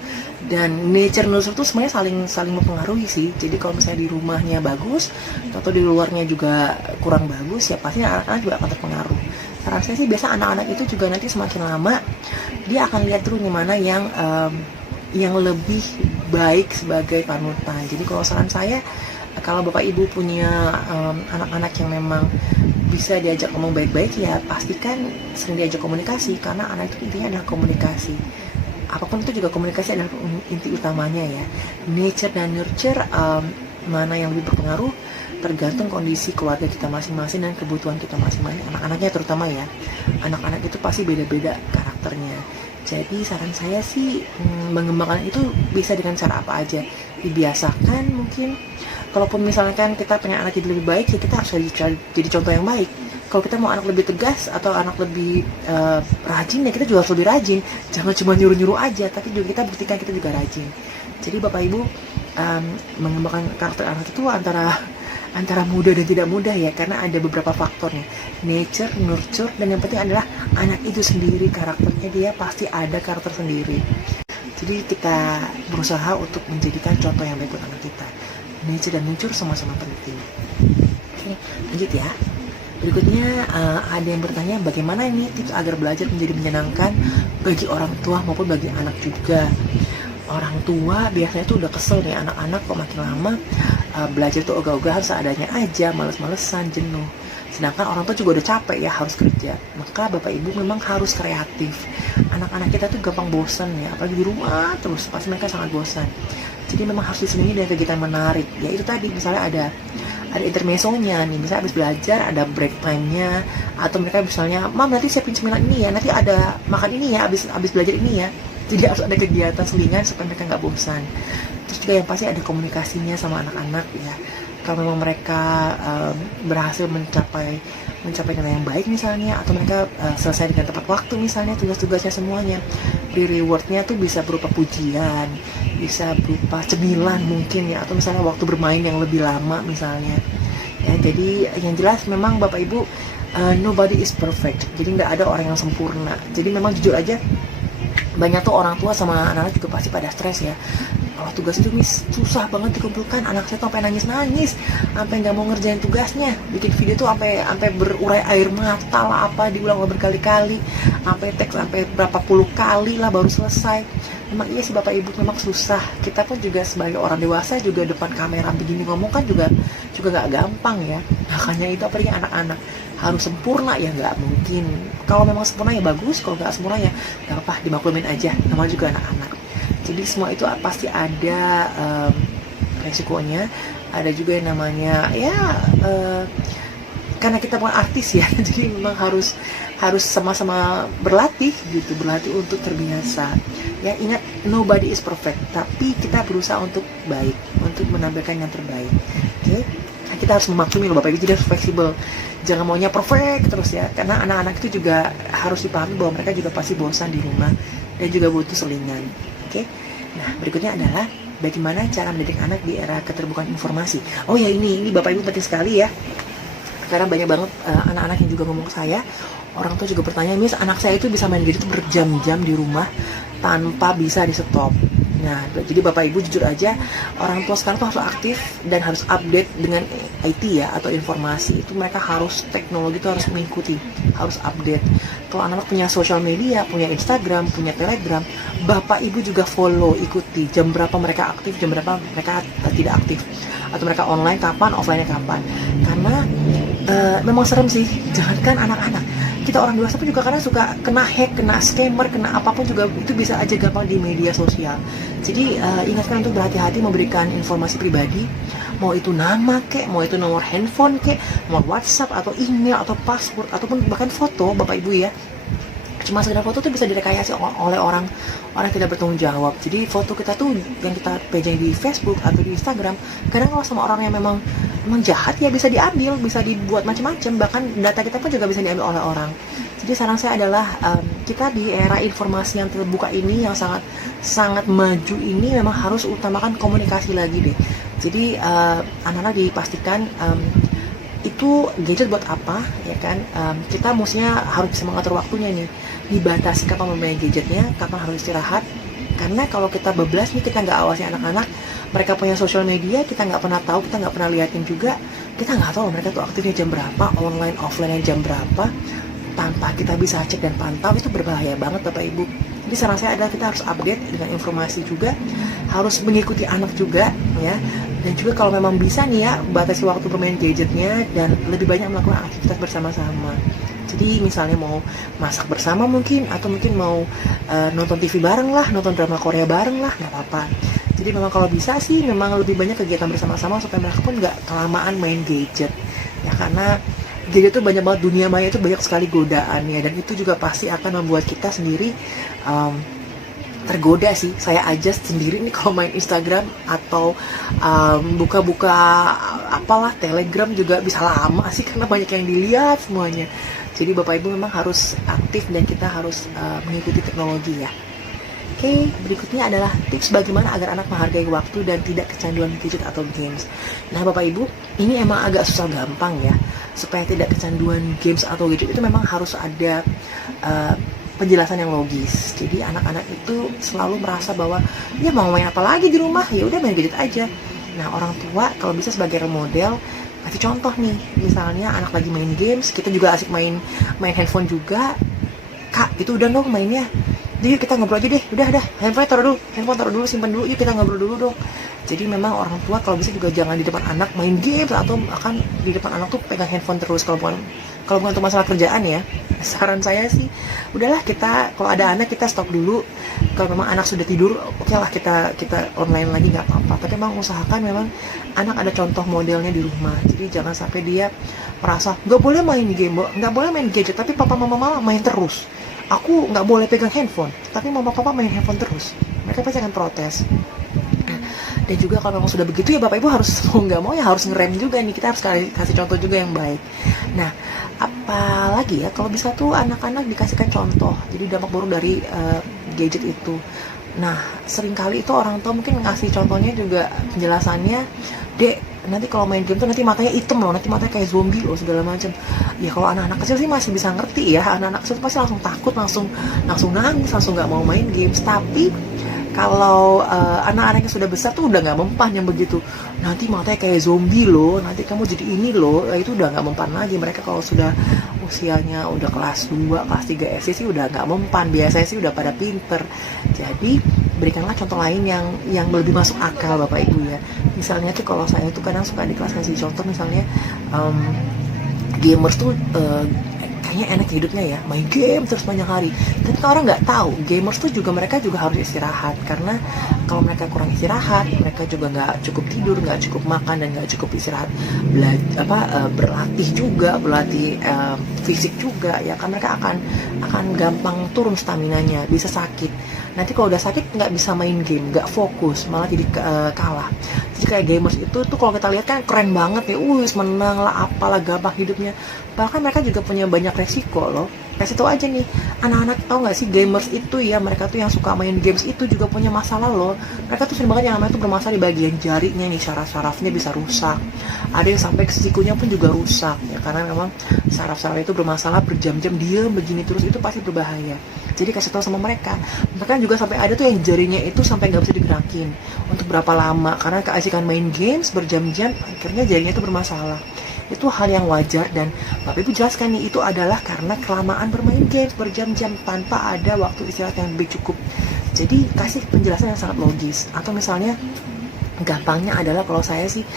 Dan nature nurture itu sebenarnya saling mempengaruhi sih. Jadi kalau misalnya di rumahnya bagus atau di luarnya juga kurang bagus, ya pasti anak-anak juga akan terpengaruh. Saran saya sih biasa anak-anak itu juga nanti semakin lama dia akan lihat dulu mana yang lebih baik sebagai panutan. Jadi kalau saran saya, kalau bapak ibu punya anak-anak yang memang bisa diajak ngomong baik-baik, ya pastikan sering diajak komunikasi, karena anak itu intinya adalah komunikasi. Apapun itu juga komunikasi adalah inti utamanya ya. Nature dan nurture, mana yang lebih berpengaruh tergantung kondisi keluarga kita masing-masing dan kebutuhan kita masing-masing, anak-anaknya terutama ya. Anak-anak itu pasti beda-beda karakternya. Jadi saran saya sih, mengembangkan itu bisa dengan cara apa aja. Dibiasakan mungkin. Kalaupun misalkan kita pengen anak jadi lebih baik, ya kita harus jadi contoh yang baik. Kalau kita mau anak lebih tegas atau anak lebih rajin, ya kita juga harus lebih rajin. Jangan cuma nyuruh-nyuruh aja, tapi juga kita buktikan kita juga rajin. Jadi Bapak Ibu, mengembangkan karakter anak itu antara mudah dan tidak mudah ya, karena ada beberapa faktornya, nature, nurture, dan yang penting adalah anak itu sendiri, karakternya dia pasti ada karakter sendiri. Jadi kita berusaha untuk menjadikan contoh yang baik buat anak kita. Nature dan nurture sama-sama penting. Oke, lanjut ya. Berikutnya ada yang bertanya, bagaimana ini tips agar belajar menjadi menyenangkan bagi orang tua maupun bagi anak juga. Orang tua biasanya tuh udah kesel nih, anak-anak kok makin lama belajar tuh ogah-ogahan seadanya aja, males-malesan, jenuh. Sedangkan orang tua juga udah capek ya, harus kerja. Maka Bapak Ibu memang harus kreatif. Anak-anak kita tuh gampang bosan ya, apalagi di rumah terus, pasti mereka sangat bosan. Jadi memang harus diselingi dengan kegiatan menarik. Ya itu tadi, misalnya ada intermezzonya nih, misalnya habis belajar ada break time-nya, atau mereka misalnya, Mam nanti siapin cemilan ini ya, nanti ada makan ini ya, habis belajar ini ya. Jadi harus ada kegiatan selingan supaya mereka nggak bosan. Terus juga yang pasti ada komunikasinya sama anak-anak ya. Kalau memang mereka berhasil mencapai nilai yang baik misalnya, atau mereka selesai dengan tepat waktu misalnya tugas-tugasnya semuanya, rewardnya tuh bisa berupa pujian, bisa berupa cemilan mungkin ya, atau misalnya waktu bermain yang lebih lama misalnya ya. Jadi yang jelas memang Bapak Ibu, nobody is perfect, jadi nggak ada orang yang sempurna. Jadi memang jujur aja, banyak tuh orang tua sama anak-anak juga pasti pada stres ya. Kalau tugas itu susah banget dikumpulkan, anak saya tuh sampai nangis-nangis, sampai nggak mau ngerjain tugasnya, bikin video tuh sampai berurai air mata lah, apa diulang berkali-kali, sampai teks sampai berapa puluh kali lah baru selesai. Memang iya sih Bapak Ibu, memang susah. Kita pun juga sebagai orang dewasa juga depan kamera begini ngomong kan juga nggak gampang ya. Makanya itu apalagi anak-anak harus sempurna ya, nggak mungkin. Kalau memang sempurna ya bagus, kalau nggak sempurna ya nggak apa-apa, dimaklumin aja, nama juga anak-anak. Jadi semua itu pasti ada resikonya, ada juga yang namanya ya, karena kita bukan artis ya, jadi memang harus sama-sama berlatih gitu, berlatih untuk terbiasa. Ya ingat, nobody is perfect, tapi kita berusaha untuk baik, untuk menampilkan yang terbaik. Oke? Nah, kita harus memaklumi loh Bapak Ibu, jadi harus fleksibel. Jangan maunya perfect terus ya, karena anak-anak itu juga harus dipahami bahwa mereka juga pasti bosan di rumah dan juga butuh selingan. Oke? Nah, berikutnya adalah bagaimana cara mendidik anak di era keterbukaan informasi. Oh ya, ini Bapak Ibu penting sekali ya. Karena banyak banget anak-anak yang juga ngomong ke saya, orang tua juga bertanya, Miss, anak saya itu bisa main gadget berjam-jam di rumah tanpa bisa di stop. Nah, jadi Bapak Ibu jujur aja, orang tua sekarang tuh harus aktif dan harus update dengan IT ya, atau informasi. Itu mereka harus, teknologi itu harus mengikuti, harus update. Kalau anak-anak punya sosial media, punya Instagram, punya Telegram, Bapak Ibu juga follow, ikuti. Jam berapa mereka aktif, jam berapa mereka tidak aktif. Atau mereka online kapan, offline-nya kapan. Karena memang serem sih, jangankan anak-anak, kita orang dewasa pun juga kadang suka kena hack, kena scammer, kena apapun juga itu bisa aja gampang di media sosial. Jadi ingatkan untuk berhati-hati memberikan informasi pribadi, mau itu nama kek, mau itu nomor handphone kek, nomor WhatsApp atau email atau password ataupun bahkan foto Bapak Ibu ya. Cuma sekedar foto tuh bisa direkayasa oleh orang tidak bertanggung jawab. Jadi foto kita tuh yang kita pejang di Facebook atau di Instagram, kadang kalau sama orang yang memang jahat ya bisa diambil, bisa dibuat macam-macam, bahkan data kita pun juga bisa diambil oleh orang. Jadi saran saya adalah kita di era informasi yang terbuka ini, yang sangat maju ini, memang harus utamakan komunikasi lagi deh. Jadi anak-anak dipastikan itu gadget buat apa ya kan, kita mestinya harus bisa mengatur waktunya nih, dibatasi kapan memain gadgetnya, kapan harus istirahat. Karena kalau kita bablas nih, kita nggak awasi anak-anak, mereka punya sosial media, kita nggak pernah tahu, kita nggak pernah liatin juga, kita nggak tahu mereka tuh aktifnya jam berapa, online offline jam berapa, tanpa kita bisa cek dan pantau, itu berbahaya banget Bapak Ibu. Jadi saran saya adalah kita harus update dengan informasi juga, harus mengikuti anak juga ya. Dan juga kalau memang bisa nih ya, batasi waktu bermain gadgetnya dan lebih banyak melakukan aktivitas bersama-sama. Jadi misalnya mau masak bersama mungkin, atau mungkin mau nonton TV bareng lah, nonton drama Korea bareng lah, nggak apa-apa. Jadi memang kalau bisa sih memang lebih banyak kegiatan bersama-sama supaya mereka pun nggak kelamaan main gadget. Ya karena gadget itu banyak banget, dunia maya itu banyak sekali godaannya, dan itu juga pasti akan membuat kita sendiri tergoda sih. Saya aja sendiri nih kalau main Instagram atau buka-buka apalah Telegram juga bisa lama sih karena banyak yang dilihat semuanya. Jadi Bapak Ibu memang harus aktif dan kita harus mengikuti teknologi ya. Oke, berikutnya adalah tips bagaimana agar anak menghargai waktu dan tidak kecanduan gadget atau games. Nah Bapak Ibu, ini emang agak susah gampang ya. Supaya tidak kecanduan games atau gadget itu memang harus ada penjelasan yang logis. Jadi anak-anak itu selalu merasa bahwa ya mau main apa lagi di rumah, ya udah main gadget aja. Nah orang tua kalau bisa sebagai role model kasih contoh nih, misalnya anak lagi main games, kita juga asik main handphone juga. Kak, itu udah dong mainnya. Jadi kita ngobrol aja deh, udah, handphone taruh dulu, simpan dulu, yuk kita ngobrol dulu dong. Jadi memang orang tua kalau bisa juga jangan di depan anak main game, atau akan di depan anak tuh pegang handphone terus kalau bukan untuk masalah kerjaan ya. Saran saya sih, udahlah kita kalau ada anak kita stop dulu. Kalau memang anak sudah tidur, oke lah kita online lagi nggak apa-apa. Tapi memang usahakan memang anak ada contoh modelnya di rumah. Jadi jangan sampai dia merasa nggak boleh main game, nggak boleh main gadget, tapi papa mama main terus. Aku nggak boleh pegang handphone, tapi mama papa main handphone terus. Mereka pasti akan protes. Dan juga kalau memang sudah begitu ya Bapak Ibu harus mau nggak mau ya harus ngerem juga nih. Kita harus kasih contoh juga yang baik. Nah, apalagi ya kalau bisa tuh anak-anak dikasihkan contoh. Jadi dampak buruk dari gadget itu. Nah, seringkali itu orang tua mungkin ngasih contohnya juga penjelasannya, Dek, nanti kalau main game tuh nanti matanya hitam loh, nanti matanya kayak zombie loh, segala macam. Ya kalau anak-anak kecil sih masih bisa ngerti ya, anak-anak kecil pasti langsung takut, langsung nangis, langsung nggak mau main games. Tapi kalau anak-anak yang sudah besar tuh udah nggak mempan yang begitu, nanti matanya kayak zombie loh, nanti kamu jadi ini loh, itu udah nggak mempan lagi. Mereka kalau sudah usianya udah kelas 2, kelas 3 SD sih udah nggak mempan, biasanya sih udah pada pinter. Jadi berikanlah contoh lain yang lebih masuk akal Bapak Ibu ya. Misalnya tuh kalau saya tuh kadang suka di kelas kasih contoh, misalnya gamers tuh kayaknya enak hidupnya ya, main game terus banyak hari. Tapi orang nggak tahu, gamers tuh juga mereka juga harus istirahat. Karena kalau mereka kurang istirahat, mereka juga nggak cukup tidur, nggak cukup makan, dan nggak cukup istirahat, berlatih juga, berlatih fisik juga, ya kan mereka akan gampang turun staminanya, bisa sakit. Nanti kalau udah sakit nggak bisa main game, nggak fokus, malah jadi kalah. Jadi kayak gamers itu tuh kalau kita lihat kan keren banget ya, menang lah, apalah, gampang hidupnya. Bahkan mereka juga punya banyak resiko loh. Kasih tau aja nih, anak-anak tahu nggak sih gamers itu ya, mereka tuh yang suka main games itu juga punya masalah loh. Mereka tuh sering banget yang namanya tuh bermasalah di bagian jarinya nih, saraf-sarafnya bisa rusak. Ada yang sampai ke sikunya pun juga rusak ya, karena memang saraf-saraf itu bermasalah, berjam-jam diam begini terus, itu pasti berbahaya. Jadi kasih tahu sama mereka. Bahkan juga sampai ada tuh yang jarinya itu sampai nggak bisa digerakin untuk berapa lama, karena keasikan main games berjam-jam, akhirnya jarinya itu bermasalah. Itu hal yang wajar, dan Bapak Ibu jelaskan nih, itu adalah karena kelamaan bermain games berjam-jam tanpa ada waktu istirahat yang lebih cukup. Jadi kasih penjelasan yang sangat logis. Atau misalnya gampangnya adalah kalau saya sih,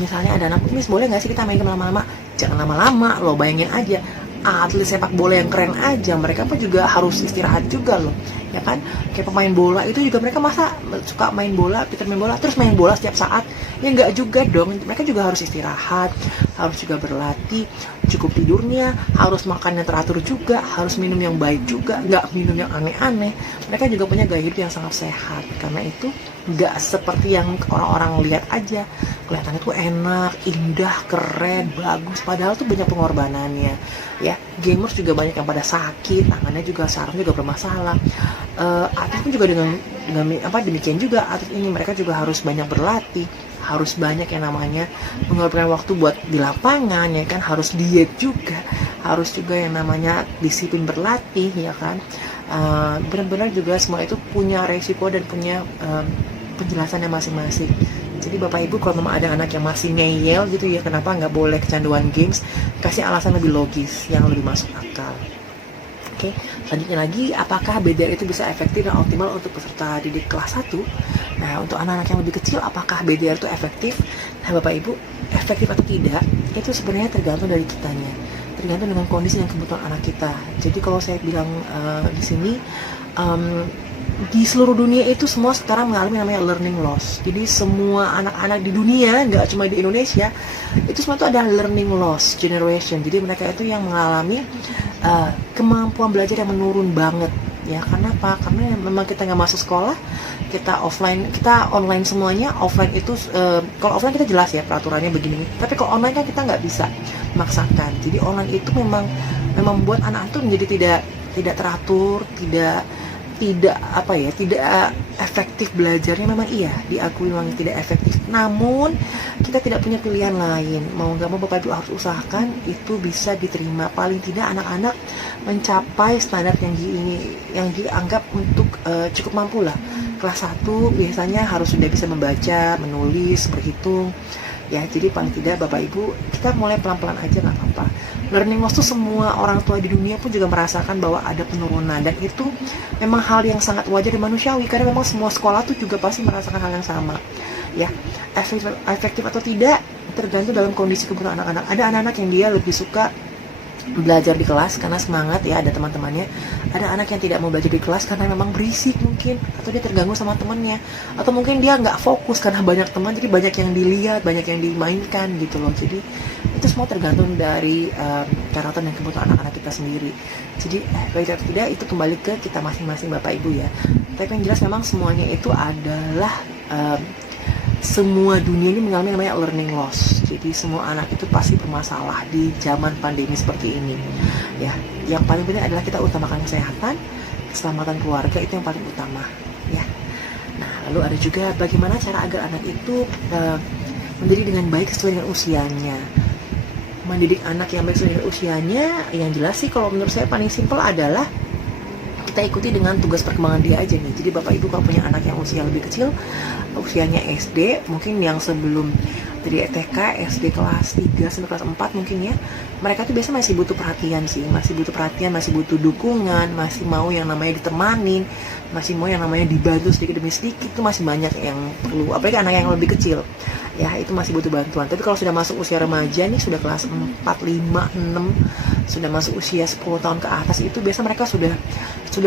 misalnya ada anak, Miss boleh nggak sih kita main game lama-lama? Jangan lama-lama loh, bayangin aja atlet sepak bola yang keren aja, mereka pun juga harus istirahat juga loh, ya kan? Kayak pemain bola itu juga, mereka masa suka main bola, pikir main bola terus main bola setiap saat, ya nggak juga dong. Mereka juga harus istirahat, harus juga berlatih, cukup tidurnya, harus makan yang teratur juga, harus minum yang baik juga, nggak minum yang aneh-aneh. Mereka juga punya gaya hidup yang sangat sehat. Karena itu nggak seperti yang orang-orang lihat aja, kelihatannya tuh enak, indah, keren, bagus, padahal tuh banyak pengorbanannya ya. Gamers juga banyak yang pada sakit, tangannya juga, sarafnya juga bermasalah. Atlet pun juga dengan demikian juga, atlet ini mereka juga harus banyak berlatih, harus banyak yang namanya mengorbankan waktu buat di lapangan, ya kan, harus diet juga, harus juga yang namanya disiplin berlatih, ya kan. Benar-benar juga semua itu punya resiko dan punya penjelasannya masing-masing. Jadi Bapak Ibu kalau memang ada anak yang masih ngeyel gitu ya, kenapa nggak boleh kecanduan games, kasih alasan lebih logis yang lebih masuk akal. Oke, selanjutnya lagi, apakah BDR itu bisa efektif dan optimal untuk peserta didik kelas 1? Nah, untuk anak-anak yang lebih kecil, apakah BDR itu efektif? Nah, Bapak Ibu, efektif atau tidak, itu sebenarnya tergantung dari kitanya. Tergantung dengan kondisi dan kebutuhan anak kita. Jadi kalau saya bilang di sini, di seluruh dunia itu semua sekarang mengalami namanya learning loss. Jadi semua anak-anak di dunia, nggak cuma di Indonesia, itu semua itu ada learning loss generation. Jadi mereka itu yang mengalami kemampuan belajar yang menurun banget. Ya, karena apa? Karena memang kita nggak masuk sekolah, kita offline, kita online semuanya. Offline itu, kalau offline kita jelas ya peraturannya begini. Tapi kalau online kan kita nggak bisa memaksakan. Jadi online itu memang membuat anak itu menjadi tidak teratur, tidak efektif belajarnya. Memang iya, diakui memang tidak efektif. Namun kita tidak punya pilihan lain. Mau nggak mau Bapak Ibu harus usahakan itu bisa diterima. Paling tidak anak-anak mencapai standar yang dianggap untuk cukup mampu lah. Kelas 1 biasanya harus sudah bisa membaca, menulis, berhitung. Ya, jadi paling tidak Bapak Ibu, kita mulai pelan-pelan aja, nggak apa-apa. Learning loss itu semua orang tua di dunia pun juga merasakan bahwa ada penurunan, dan itu memang hal yang sangat wajar dan manusiawi, karena memang semua sekolah tuh juga pasti merasakan hal yang sama. Ya, efektif atau tidak tergantung dalam kondisi kebutuhan anak-anak. Ada anak-anak yang dia lebih suka belajar di kelas karena semangat, ya, ada teman-temannya. Ada anak yang tidak mau belajar di kelas karena memang berisik mungkin, atau dia terganggu sama temannya, atau mungkin dia nggak fokus karena banyak teman, jadi banyak yang dilihat, banyak yang dimainkan gitu loh. Jadi itu semua tergantung dari karakter dan kebutuhan anak-anak kita sendiri. Jadi baik atau tidak itu kembali ke kita masing-masing Bapak Ibu ya. Tapi yang jelas memang semuanya itu adalah semua dunia ini mengalami namanya learning loss. Jadi semua anak itu pasti bermasalah di zaman pandemi seperti ini. Ya, yang paling penting adalah kita utamakan kesehatan, keselamatan keluarga, itu yang paling utama. Ya. Nah, lalu ada juga bagaimana cara agar anak itu mendidik dengan baik sesuai dengan usianya. Mendidik anak yang baik sesuai dengan usianya, yang jelas sih kalau menurut saya paling simpel adalah kita ikuti dengan tugas perkembangan dia aja nih. Jadi Bapak Ibu kalau punya anak yang usia lebih kecil, usianya SD, mungkin yang sebelum dari TK, SD kelas 3 sampai kelas 4 mungkin ya, mereka tuh biasa masih butuh perhatian sih, masih butuh dukungan, masih mau yang namanya ditemanin, masih mau yang namanya dibantu sedikit demi sedikit. Itu masih banyak yang perlu, apalagi anak yang lebih kecil ya, itu masih butuh bantuan. Tapi kalau sudah masuk usia remaja nih, sudah kelas 4, 5, 6, sudah masuk usia 10 tahun ke atas, itu biasa mereka sudah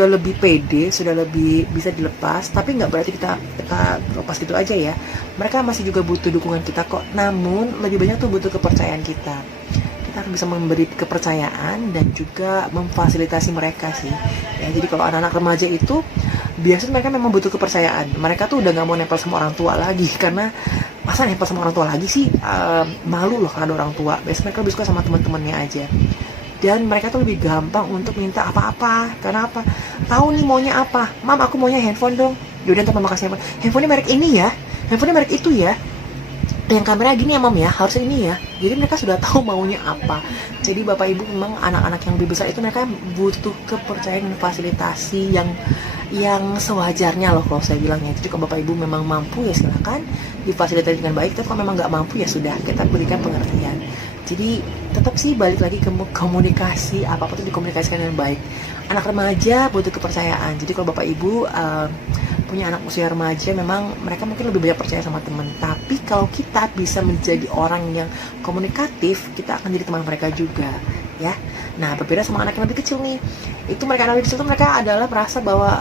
lebih pede, sudah lebih bisa dilepas. Tapi nggak berarti kita lepas gitu aja ya, mereka masih juga butuh dukungan kita kok. Namun lebih banyak tuh butuh kepercayaan kita harus bisa memberi kepercayaan dan juga memfasilitasi mereka sih ya. Jadi kalau anak-anak remaja itu biasanya mereka memang butuh kepercayaan. Mereka tuh udah nggak mau nempel sama orang tua lagi, karena masa nempel sama orang tua lagi sih, malu loh kalau ada orang tua. Biasanya mereka lebih suka sama teman-temannya aja, dan mereka tuh lebih gampang untuk minta apa-apa. Karena apa? Tahu nih maunya apa. Mam, aku maunya handphone dong. Yaudah, ntar mama kasih handphone. Handphonenya merek ini ya, handphonenya merek itu ya, yang kamera gini ya Mam ya, harus ini ya. Jadi mereka sudah tahu maunya apa. Jadi Bapak Ibu memang anak-anak yang lebih besar itu mereka butuh kepercayaan dan fasilitasi yang sewajarnya loh kalau saya bilangnya. Jadi kalau Bapak Ibu memang mampu ya silakan difasilitasi dengan baik. Tapi kalau memang nggak mampu ya sudah, kita berikan pengertian. Jadi tetap sih balik lagi ke komunikasi, apapun itu dikomunikasikan dengan baik. Anak remaja butuh kepercayaan. Jadi kalau Bapak Ibu punya anak usia remaja, memang mereka mungkin lebih banyak percaya sama teman. Tapi kalau kita bisa menjadi orang yang komunikatif, kita akan jadi teman mereka juga ya. Nah, berbeda sama anak yang lebih kecil nih, itu mereka anak lebih kecil itu mereka adalah merasa bahwa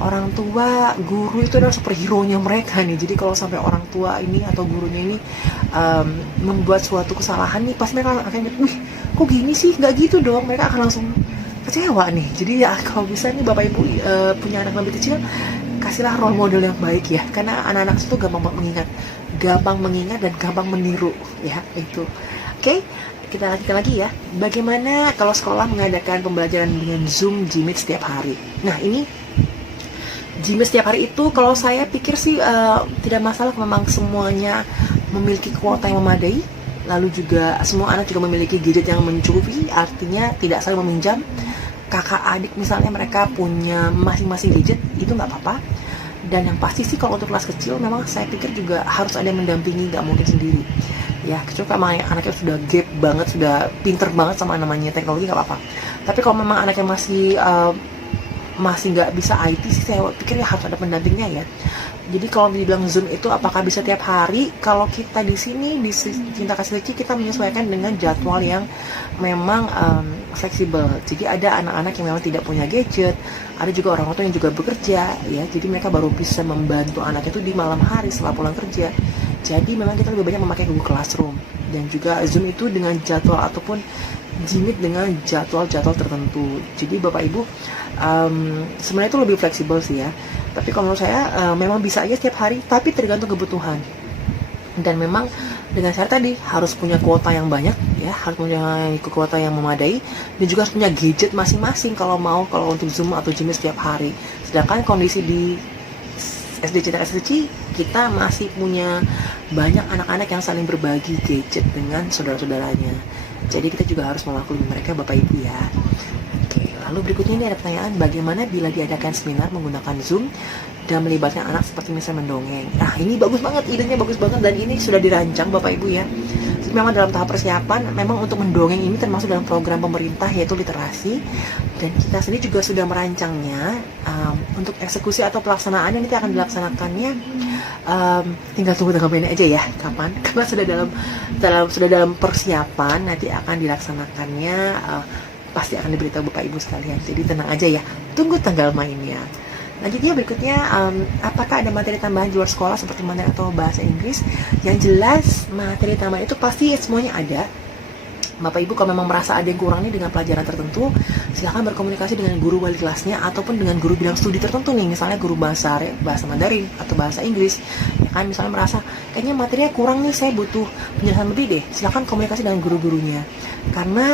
orang tua, guru itu adalah superhero-nya mereka nih. Jadi kalau sampai orang tua ini atau gurunya ini membuat suatu kesalahan nih, pasti mereka akan wih kok gini sih, nggak gitu dong. Mereka akan langsung kecewa nih. Jadi ya kalau bisa nih Bapak Ibu punya anak lebih kecil, kasihlah role model yang baik ya, karena anak-anak itu gampang mengingat dan gampang meniru ya itu. Oke, kita lanjutkan lagi ya. Bagaimana kalau sekolah mengadakan pembelajaran dengan Zoom, Gmeet setiap hari? Nah, ini Gmeet setiap hari itu kalau saya pikir sih tidak masalah. Memang semuanya memiliki kuota yang memadai, lalu juga semua anak juga memiliki gadget yang mencukupi, artinya tidak saling meminjam. Kakak adik misalnya mereka punya masing-masing gadget, itu nggak apa-apa. Dan yang pasti sih kalau untuk kelas kecil memang saya pikir juga harus ada yang mendampingi, nggak mungkin sendiri ya, kecuali kalau anaknya sudah gap banget, sudah pinter banget sama namanya teknologi, nggak apa-apa. Tapi kalau memang anaknya masih nggak bisa IT sih, saya pikir ya harus ada pendampingnya ya. Jadi kalau dibilang Zoom itu apakah bisa tiap hari? Kalau kita di sini di Cinta Kasih Leci, kita menyesuaikan dengan jadwal yang memang fleksibel. Jadi ada anak-anak yang memang tidak punya gadget, ada juga orang tua yang juga bekerja ya. Jadi mereka baru bisa membantu anaknya itu di malam hari setelah pulang kerja. Jadi memang kita lebih banyak memakai Google Classroom, dan juga Zoom itu dengan jadwal ataupun Jimit dengan jadwal-jadwal tertentu. Jadi Bapak Ibu sebenarnya itu lebih fleksibel sih ya. Tapi kalau menurut saya memang bisa aja setiap hari, tapi tergantung kebutuhan. Dan memang dengan syarat tadi harus punya kuota yang banyak ya, harus punya kuota yang memadai, dan juga harus punya gadget masing-masing kalau untuk Zoom atau Jimit setiap hari. Sedangkan kondisi di SD Cinta Kasih Leci, kita masih punya banyak anak-anak yang saling berbagi gadget dengan saudara-saudaranya. Jadi kita juga harus memaklumi mereka Bapak Ibu ya. Oke, lalu berikutnya ini ada pertanyaan, bagaimana bila diadakan seminar menggunakan Zoom dan melibatkan anak seperti misalnya mendongeng. Nah ini bagus banget, idenya bagus banget, dan ini sudah dirancang Bapak Ibu ya. Jadi memang dalam tahap persiapan, memang untuk mendongeng ini termasuk dalam program pemerintah yaitu literasi, dan kita sendiri juga sudah merancangnya. Untuk eksekusi atau pelaksanaannya nanti akan dilaksanakannya, tinggal tunggu tanggal mainnya aja ya, kapan, karena sudah dalam persiapan, nanti akan dilaksanakannya, pasti akan diberitahu Bapak Ibu sekalian. Jadi tenang aja ya, tunggu tanggal mainnya. Lanjutnya berikutnya, apakah ada materi tambahan di luar sekolah seperti materi atau bahasa Inggris? Yang jelas materi tambahan itu pasti semuanya ada. Bapak Ibu kalau memang merasa ada yang kurang nih dengan pelajaran tertentu, silahkan berkomunikasi dengan guru wali kelasnya ataupun dengan guru bidang studi tertentu nih, misalnya guru bahasa Mandarin atau bahasa Inggris ya kan. Misalnya merasa kayaknya materinya kurang nih, saya butuh penjelasan lebih deh, silahkan komunikasi dengan guru-gurunya. Karena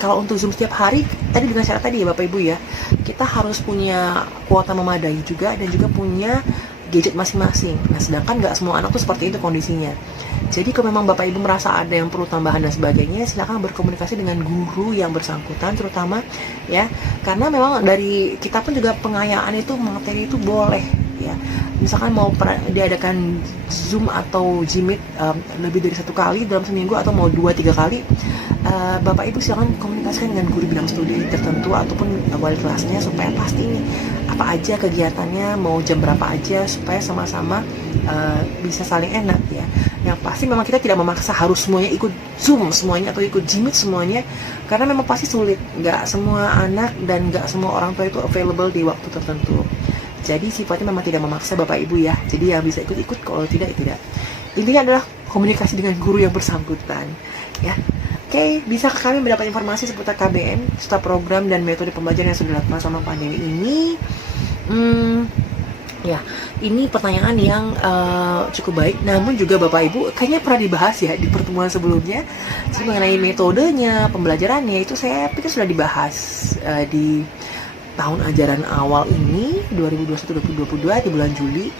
kalau untuk Zoom setiap hari, tadi dengan syarat tadi ya Bapak Ibu ya, kita harus punya kuota memadai juga, dan juga punya gadget masing-masing. Nah sedangkan nggak semua anak tuh seperti itu kondisinya. Jadi kalau memang Bapak Ibu merasa ada yang perlu tambahan dan sebagainya, silakan berkomunikasi dengan guru yang bersangkutan terutama ya. Karena memang dari kita pun juga pengayaan itu materi itu boleh ya. Misalkan mau diadakan Zoom atau Jimit lebih dari 1 kali dalam seminggu atau mau 2-3 kali, Bapak Ibu silakan komunikasikan dengan guru bidang studi tertentu ataupun wali kelasnya supaya pasti nih apa aja kegiatannya, mau jam berapa aja, supaya sama-sama bisa saling enak ya. Yang pasti memang kita tidak memaksa harus semuanya ikut Zoom semuanya atau ikut Jimit semuanya, karena memang pasti sulit, nggak semua anak dan nggak semua orang tua itu available di waktu tertentu. Jadi sifatnya memang tidak memaksa Bapak Ibu ya, jadi yang bisa ikut-ikut, kalau tidak ya tidak. Intinya adalah komunikasi dengan guru yang bersangkutan ya. Oke, bisa ke kami mendapat informasi seputar KBM, serta program dan metode pembelajaran yang sudah dilakukan selama pandemi ini. Ya, ini pertanyaan yang cukup baik, namun juga Bapak Ibu kayaknya pernah dibahas ya di pertemuan sebelumnya. Jadi mengenai metodenya, pembelajarannya itu saya pikir sudah dibahas di tahun ajaran awal ini 2021-2022 di bulan Juli.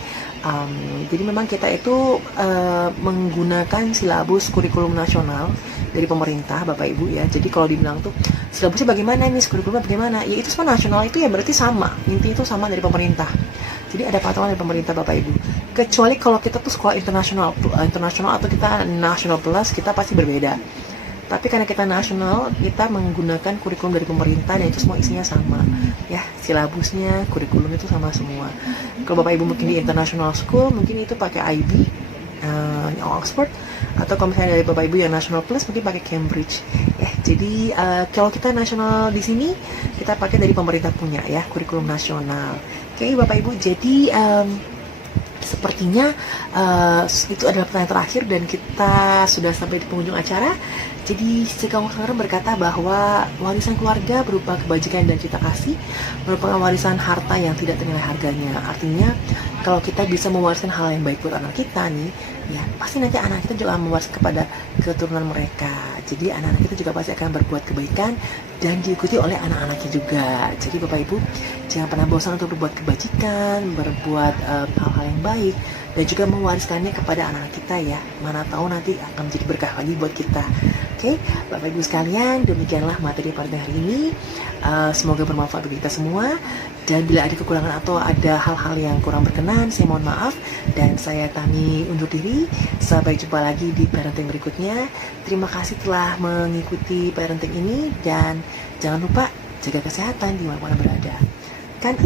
Jadi memang kita itu menggunakan silabus kurikulum nasional dari pemerintah Bapak Ibu ya. Jadi kalau dibilang tuh silabusnya bagaimana nih, kurikulumnya bagaimana, ya itu semua nasional, itu ya berarti sama, inti itu sama dari pemerintah. Jadi ada patokan dari pemerintah Bapak Ibu. Kecuali kalau kita tuh sekolah internasional atau kita national plus, kita pasti berbeda. Tapi karena kita nasional, kita menggunakan kurikulum dari pemerintah, dan itu semua isinya sama ya, silabusnya, kurikulum itu sama semua. Kalau Bapak Ibu mungkin di international school, mungkin itu pakai IB, Oxford, atau kalau misalnya dari Bapak Ibu yang national plus mungkin pakai Cambridge ya. Jadi kalau kita nasional di sini, kita pakai dari pemerintah punya ya, kurikulum nasional. Oke Bapak Ibu, jadi sepertinya itu adalah pertanyaan terakhir dan kita sudah sampai di penghujung acara. Jadi Cikawang sekarang berkata bahwa warisan keluarga berupa kebajikan dan cita kasih merupakan warisan harta yang tidak ternilai harganya. Artinya kalau kita bisa mewariskan hal yang baik buat anak kita nih, ya pasti nanti anak kita juga akan mewariskan kepada keturunan mereka. Jadi anak-anak kita juga pasti akan berbuat kebaikan dan diikuti oleh anak-anaknya juga. Jadi Bapak Ibu jangan pernah bosan untuk berbuat kebajikan, berbuat hal-hal yang baik, dan juga mewariskannya kepada anak-anak kita ya. Mana tahu nanti akan menjadi berkah lagi buat kita. Oke Oke, Bapak Ibu sekalian, demikianlah materi pada hari ini. Semoga bermanfaat bagi kita semua. Dan bila ada kekurangan atau ada hal-hal yang kurang berkenan, saya mohon maaf. Dan saya Tami undur diri. Sampai jumpa lagi di parenting berikutnya. Terima kasih telah mengikuti parenting ini. Dan jangan lupa jaga kesehatan di mana-mana berada. Kan